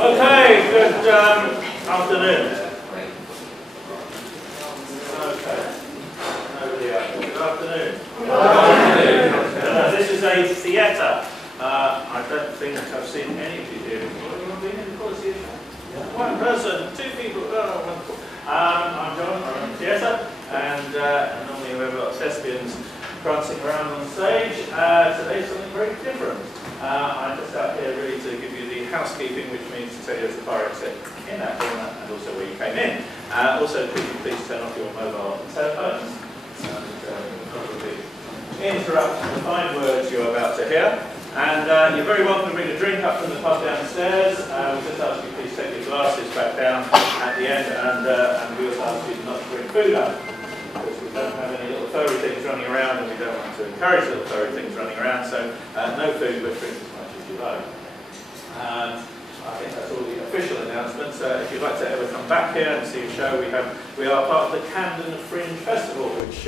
Okay, good afternoon. Okay. Nobody else. Good afternoon. Good afternoon. This is a theatre. I don't think I've seen any of you here before. Anyone been in before? One person, two people. Oh, wonderful. I'm John. I run the theatre, and normally we have a lot of thespians prancing around on stage. Today's something very different. I'm just out here really to give you the housekeeping, which means to tell you as far exit in that corner and also where you came in. Also, could you please turn off your mobile telephones and probably interrupt the fine words you're about to hear. And you're very welcome to bring a drink up from the pub downstairs. We just ask you please take your glasses back down at the end, and we also ask you not to bring food up, because we don't have any little furry things running around, and we don't want to encourage little furry things running around, so no food, but drink as much as you like. And I think that's all the official announcements. If you'd like to ever come back here and see a show, we are part of the Camden Fringe Festival, which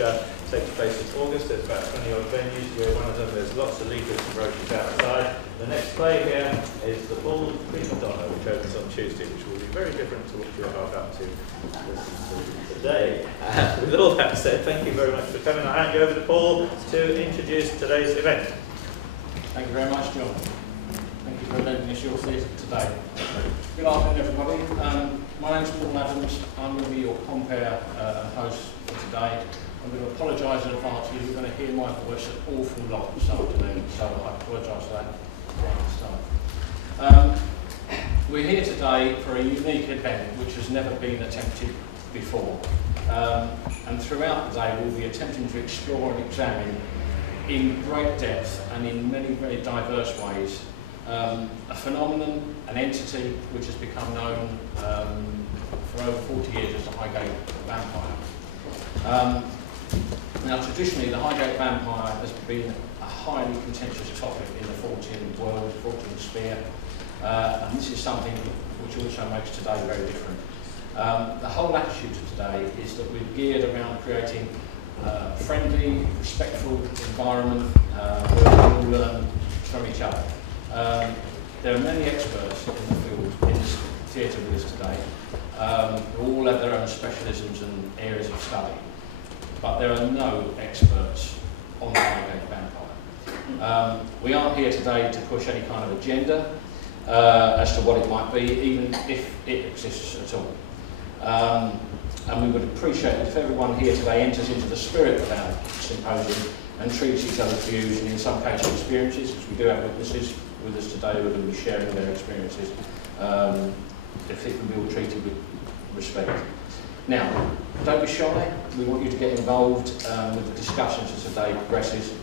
takes place in August. There's about 20 odd venues. We're one of them. There's lots of leaflets and brochures outside. The next play here is The Bald Prima Donna, which opens on Tuesday, which will be very different to what you're up to today. With all that said, thank you very much for coming. I'll hand you over to Paul to introduce today's event. Thank you very much, John. Thank you for lending us your theatre today. Good afternoon, everybody. My name's Paul Adams. I'm going to be your compere host for today. I'm going to apologise in advance because you're going to hear my voice an awful lot this afternoon, so I apologise for that right at the start. We're here today for a unique event which has never been attempted before. And throughout the day we'll be attempting to explore and examine in great depth and in many very diverse ways a phenomenon, an entity which has become known for over 40 years as the Highgate Vampire. Now, traditionally, the Highgate Vampire has been a highly contentious topic in the Fortean world, Fortean sphere, and this is something which also makes today very different. The whole attitude of today is that we're geared around creating a friendly, respectful environment where we all learn from each other. There are many experts in the field in this theatre with us today who all have their own specialisms and areas of study. But there are no experts on the Highgate Vampire. We aren't here today to push any kind of agenda as to what it might be, even if it exists at all. And we would appreciate it if everyone here today enters into the spirit of our symposium and treats each other's views and in some cases experiences, because we do have witnesses with us today who are going to be sharing their experiences, if it can be all treated with respect. Now, don't be shy. We want you to get involved with the discussions as the day progresses.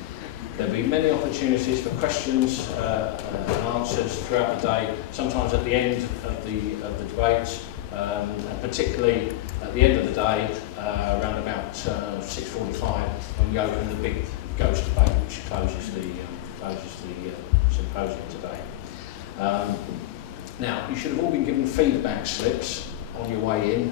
There'll be many opportunities for questions and answers throughout the day, sometimes at the end of the debates, and particularly at the end of the day, around about 6:45, when we open the big ghost debate, which closes the symposium today. Now, you should have all been given feedback slips on your way in.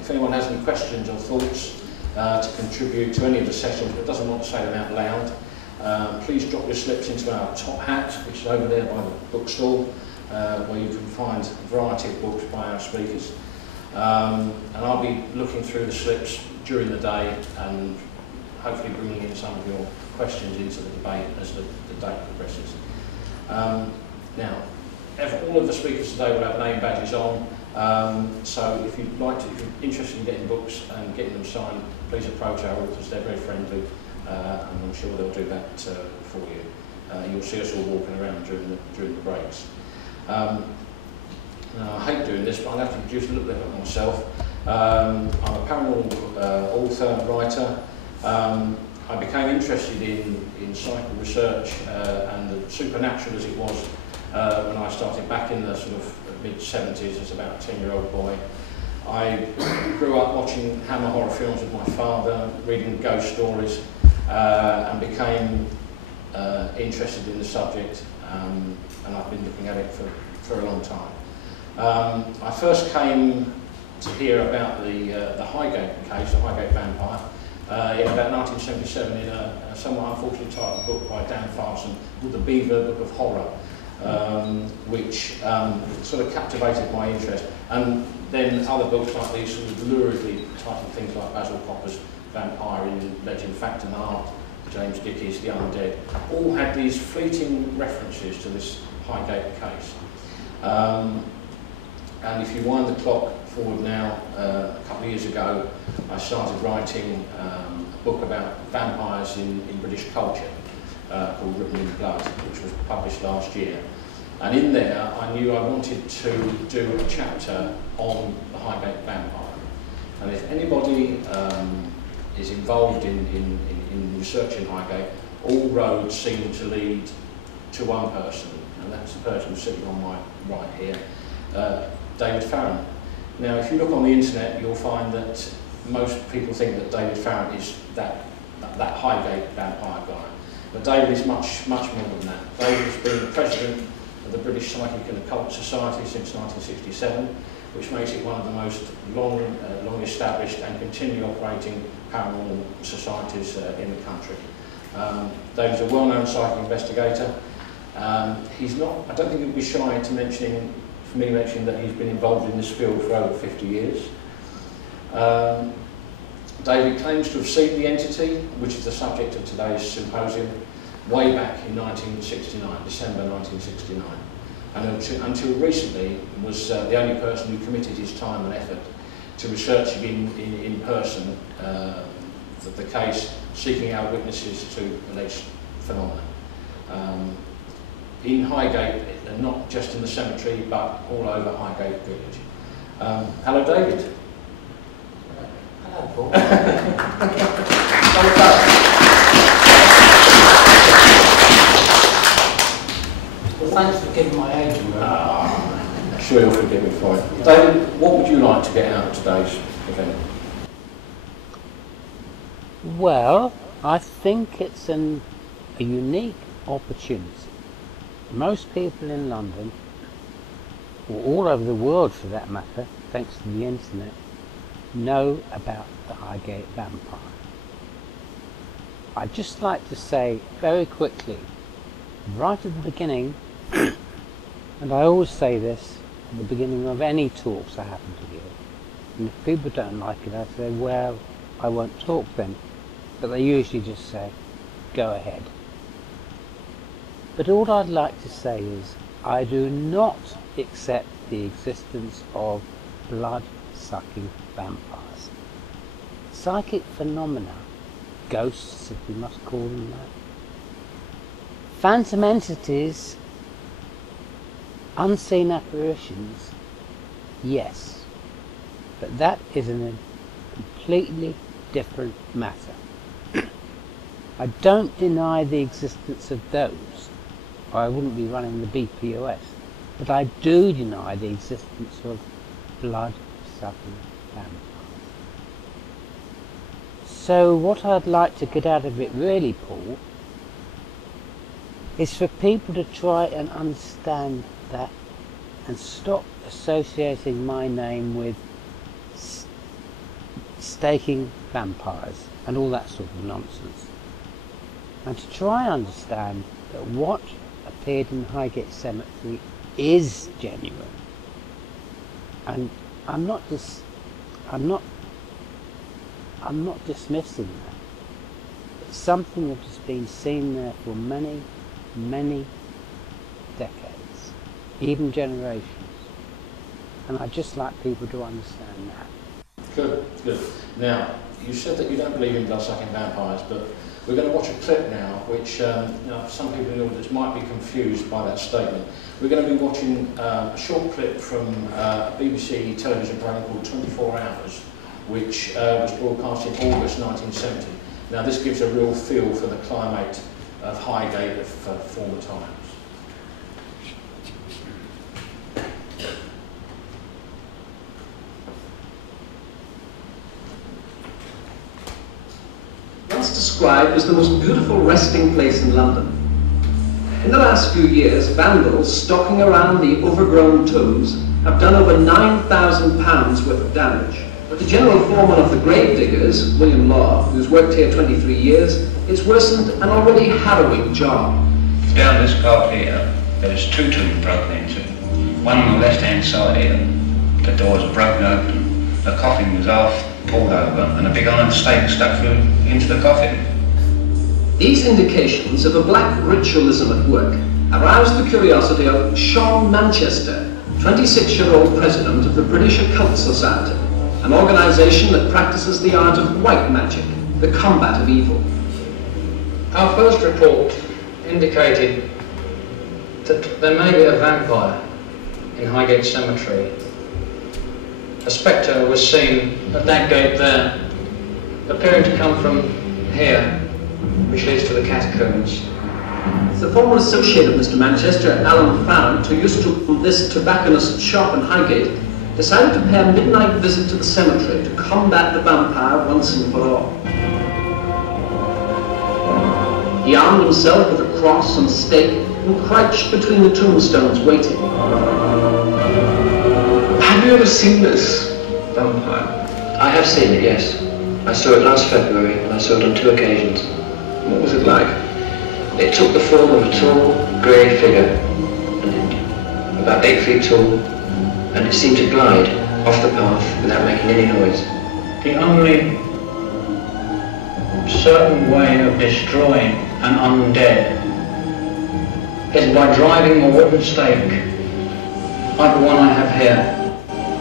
If anyone has any questions or thoughts to contribute to any of the sessions but doesn't want to say them out loud, please drop your slips into our top hat, which is over there by the bookstall, where you can find a variety of books by our speakers. And I'll be looking through the slips during the day and hopefully bringing in some of your questions into the debate as the day progresses. Now, all of the speakers today will have name badges on. So if you'd like to, if you're interested in getting books and getting them signed, please approach our authors. They're very friendly, and I'm sure they'll do that for you. You'll see us all walking around during the breaks. Now, I hate doing this, but I'll have to introduce a little bit about myself. I'm a paranormal author, writer. I became interested in psychic research and the supernatural as it was when I started back in the sort of mid-70s as about a 10-year-old boy. I grew up watching Hammer horror films with my father, reading ghost stories, and became interested in the subject, and I've been looking at it for a long time. I first came to hear about the Highgate case, the Highgate Vampire, in about 1977 in a somewhat unfortunate titled book by Dan Farrant called The Beaver Book of Horror. which sort of captivated my interest. And then other books like these sort of luridly titled things like Basil Popper's Vampire in Legend, Fact and Art, James Dickey's The Undead, all had these fleeting references to this Highgate case. And if you wind the clock forward now, a couple of years ago, I started writing a book about vampires in British culture called Redmond McWilliams, which was published last year. And in there, I knew I wanted to do a chapter on the Highgate Vampire. And if anybody is involved in researching Highgate, all roads seem to lead to one person, and that's the person sitting on my right here, David Farrant. Now, if you look on the internet, you'll find that most people think that David Farrant is that Highgate vampire guy. But David is much more than that. David has been the president of the British Psychic and Occult Society since 1967, which makes it one of the most long established and continually operating paranormal societies in the country. David's a well-known psychic investigator. He's not, I don't think he'd be shy to mentioning that he's been involved in this field for over 50 years. David claims to have seen the entity, which is the subject of today's symposium, way back in 1969, December 1969. And until recently was the only person who committed his time and effort to researching in person the case, seeking out witnesses to alleged phenomena. In Highgate, not just in the cemetery, but all over Highgate Village. Hello, David. Hello, Paul. Well, thanks for giving my age away. I'm sure you'll forgive me for it. David, what would you like to get out of today's event? Well, I think it's a unique opportunity. Most people in London, or all over the world for that matter, thanks to the internet, know about the Highgate Vampire. I'd just like to say very quickly, right at the beginning, and I always say this at the beginning of any talks I happen to give, and if people don't like it, I say, well, I won't talk then, but they usually just say, go ahead. But all I'd like to say is, I do not accept the existence of blood-sucking vampires. Psychic phenomena, ghosts if we must call them that, phantom entities, unseen apparitions, yes, but that is a completely different matter. I don't deny the existence of those, or I wouldn't be running the BPOS, but I do deny the existence of blood-sucking vampires. So what I'd like to get out of it really, Paul, is for people to try and understand that and stop associating my name with staking vampires and all that sort of nonsense, and to try and understand that what appeared in Highgate Cemetery is genuine. And I'm not dismissing that. It's something that has been seen there for many, many decades, even generations. And I'd just like people to understand that. Good, good. Now, you said that you don't believe in blood-sucking vampires, but we're going to watch a clip now, which some people in the audience might be confused by that statement. We're going to be watching a short clip from a BBC television programme called 24 Hours, which was broadcast in August 1970. Now, this gives a real feel for the climate of Highgate of former times. Once described as the most beautiful resting place in London. In the last few years, vandals stalking around the overgrown tombs have done over £9,000 worth of damage. But the general foreman of the grave diggers, William Law, who's worked here 23 years, it's worsened an already harrowing job. Down this path here, There was two tombs broken into. One on the left-hand side here, the doors were broken open, the coffin was half pulled over, and a big iron stake stuck through into the coffin. These indications of a black ritualism at work aroused the curiosity of Sean Manchester, 26-year-old president of the British Occult Society, an organisation that practices the art of white magic, the combat of evil. Our first report indicated that there may be a vampire in Highgate Cemetery. A spectre was seen at that gate there, appearing to come from here, which leads to the catacombs. The former associate of Mr. Manchester, Alan Farrant, who used to run this tobacconist shop in Highgate, decided to pay a midnight visit to the cemetery to combat the vampire once and for all. He armed himself with a cross and stake and crouched between the tombstones waiting. Have you ever seen this vampire? I have seen it, yes. I saw it last February and I saw it on 2 occasions. What was it like? It took the form of a tall, grey figure, about 8 feet tall, and it seemed to glide off the path without making any noise. The only certain way of destroying an undead is by driving a wooden stake, like the one I have here,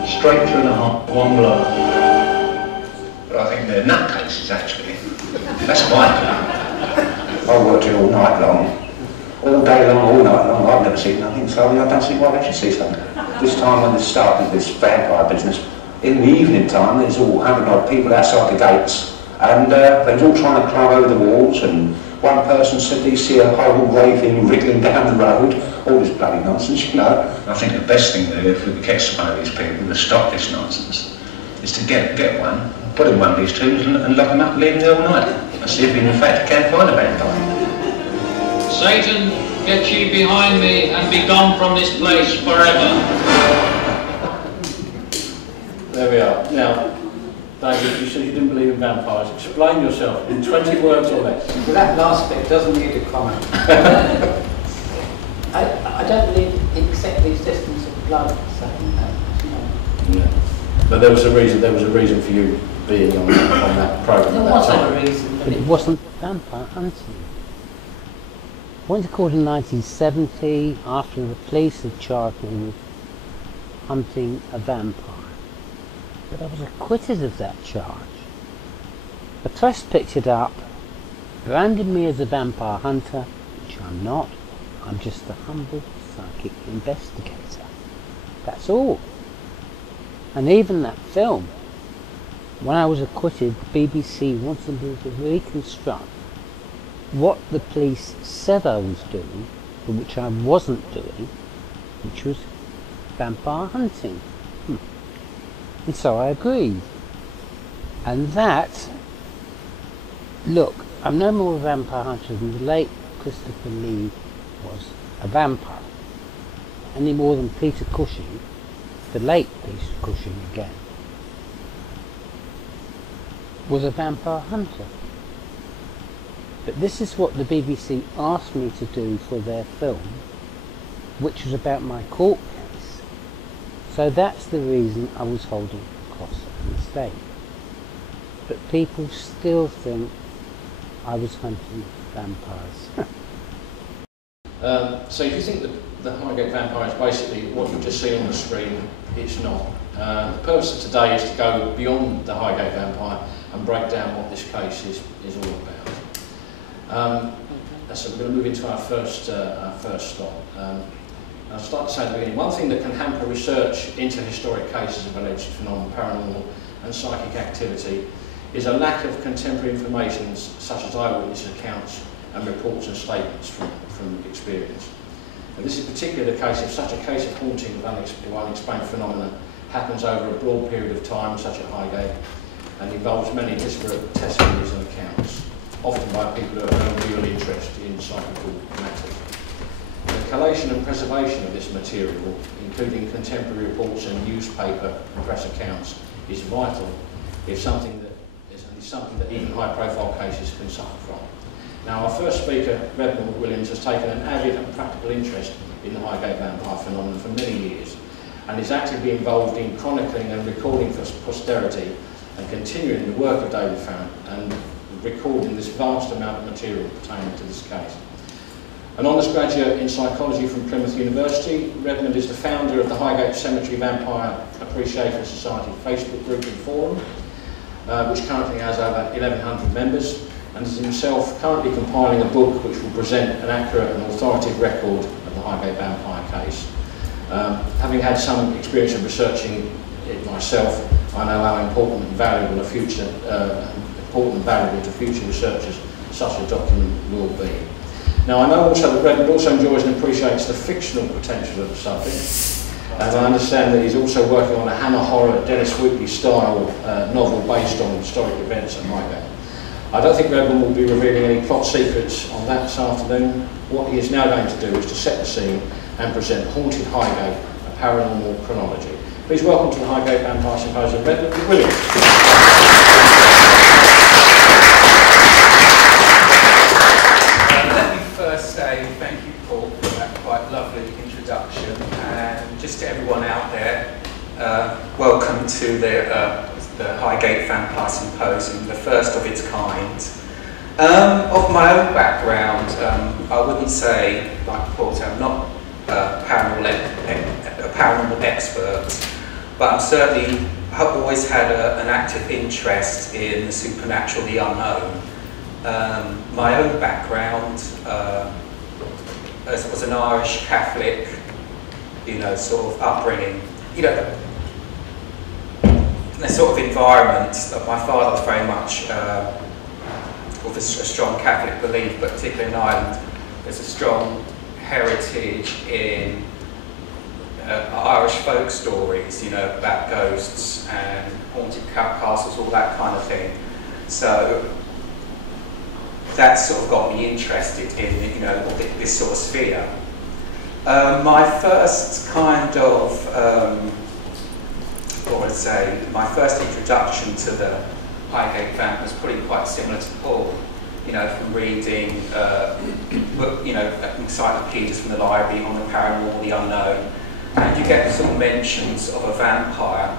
straight through the heart, one blow. But I think they're nutcases, actually. That's my plan. I worked here all night long, all day long, all night long. I've never seen nothing, so I don't see why they should see something. This time when they started this vampire business, in the evening time, there's all 100-odd people outside the gates, and they was all trying to climb over the walls, and one person said they see a horrible grey thing wriggling down the road. All this bloody nonsense, you know. I think the best thing to do, if we could catch one of these people to stop this nonsense, is to get one, put in one of these tombs and lock them up and leave them there all night, and see if we in fact can find a vampire. Satan, get ye behind me and be gone from this place forever. There we are. Now, David, you said you didn't believe in vampires. Explain yourself in 20 words or less. Well, that last bit doesn't need a comment. I don't believe except the existence of blood. So, no. Yeah. But there was a reason. There was a reason for you being on that program. There at that wasn't time. a reason. But it wasn't vampire hunting. I went to court in 1970 after the police had charged me with hunting a vampire. But I was acquitted of that charge. The press picked it up, branded me as a vampire hunter, which I'm not. I'm just a humble psychic investigator. That's all. And even that film, when I was acquitted, the BBC wanted me to reconstruct what the police said I was doing, but which I wasn't doing, which was vampire hunting. And so I agreed. And that, look, I'm no more a vampire hunter than the late Christopher Lee was a vampire. Any more than Peter Cushing, the late Peter Cushing again, was a vampire hunter. But this is what the BBC asked me to do for their film, which was about my court case. So that's the reason I was holding a cross on the stake. But people still think I was hunting vampires. So if you think that the Highgate Vampire is basically what you've just seen on the screen, it's not. The purpose of today is to go beyond the Highgate Vampire and break down what this case is all about. So we're going to move into our first stop. I'll start to say at the beginning, one thing that can hamper research into historic cases of alleged phenomenal paranormal and psychic activity is a lack of contemporary information such as eyewitness accounts and reports and statements from experience. And this is particularly the case if such a case of haunting of unexplained phenomena happens over a broad period of time, such as Highgate, and involves many disparate testimonies and accounts, often by people who have no real interest in psychical matters. The collation and preservation of this material, including contemporary reports and newspaper and press accounts, is vital if something that even high-profile cases can suffer from. Now, our first speaker, Redmond McWilliams, has taken an avid and practical interest in the Highgate Vampire phenomenon for many years, and is actively involved in chronicling and recording for posterity and continuing the work of David Farrant and recording this vast amount of material pertaining to this case. An honours graduate in psychology from Plymouth University, Redmond is the founder of the Highgate Cemetery Vampire Appreciation Society Facebook group and forum, which currently has over 1,100 members, and is himself currently compiling a book which will present an accurate and authoritative record of the Highgate Vampire case. Having had some experience of researching it myself, I know how important and valuable to future researchers such a document will be. Now, I know also that Redmond also enjoys and appreciates the fictional potential of the subject, and I understand that he's also working on a Hammer Horror, Dennis Wheatley style novel based on historic events at Highgate. I don't think Redmond will be revealing any plot secrets on that this afternoon. What he is now going to do is to set the scene and present Haunted Highgate, a paranormal chronology. Please welcome to the Highgate Vampire Symposium, Redmond McWilliams. Let me first say thank you, Paul, for that quite lovely introduction, and just to everyone out there, welcome to the Highgate Vampire Symposium, the first of its kind. Of my own background, I wouldn't say, like Paul said, I'm not a paranormal expert, but I'm certainly have always had an active interest in the supernatural, the unknown. My own background was an Irish Catholic, sort of upbringing, the sort of environment that my father was very much with a strong Catholic belief, but particularly in Ireland, there's a strong heritage in Irish folk stories, about ghosts and haunted castles, all that kind of thing. So that sort of got me interested in, this sort of sphere. My first kind of, my first introduction to the Highgate Vamp was probably quite similar to Paul, from reading, encyclopedias from the library on the paranormal, the unknown, and you get sort of mentions of a vampire.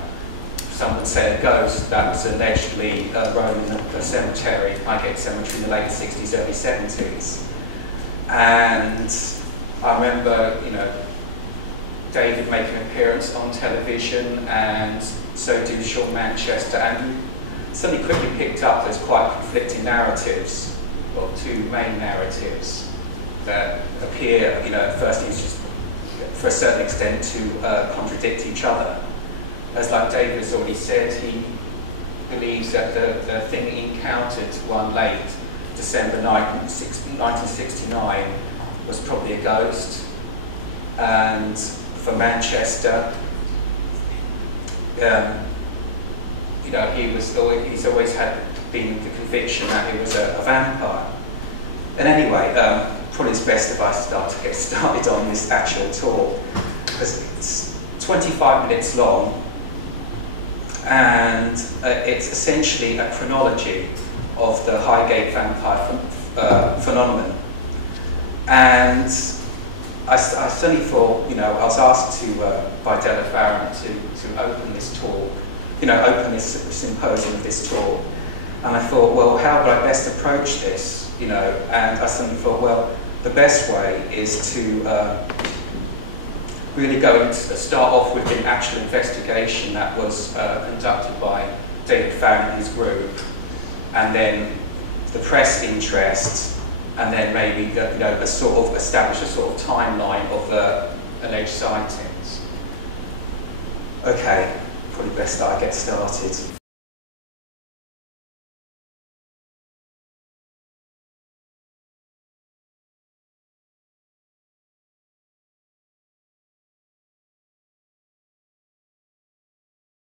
Some would say a ghost that was allegedly roaming the cemetery, Highgate Cemetery, in the late 60s, early 70s. And I remember, David making an appearance on television, and so do Sean Manchester, and suddenly quickly picked up there's quite conflicting narratives, well, two main narratives that appear, at first instance, for a certain extent, to contradict each other. As like David has already said, he believes that the thing he encountered one late December 1969 was probably a ghost. And for Manchester, he's always had been the conviction that he was a vampire. And anyway, probably it's best if I start to get started on this actual talk, because it's 25 minutes long, and it's essentially a chronology of the Highgate Vampire phenomenon. And I suddenly thought, I was asked by David Farrant to open this talk, open this symposium of this talk, and I thought, well, how would I best approach this, and I suddenly thought, well, the best way is to really start off with an actual investigation that was conducted by David Farrant and his group, and then the press interest, and then maybe establish a sort of timeline of the alleged sightings. Okay, probably best that I get started.